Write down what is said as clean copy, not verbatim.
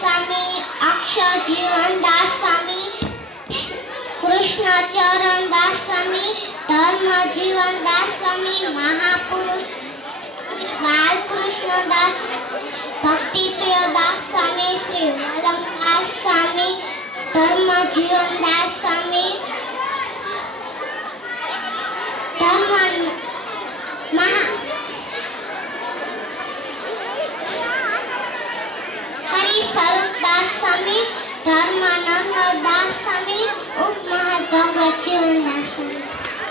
स्वामी, अक्षर जीवन दास स्वामी, कृष्ण चरण दास स्वामी, धर्म जीवन दास स्वामी, महापुरुष बालकृष्ण दास, भक्ति प्रिय दास स्वामी, श्री वल्लभ दास स्वामी, धर्म जीवन दास स्वामी,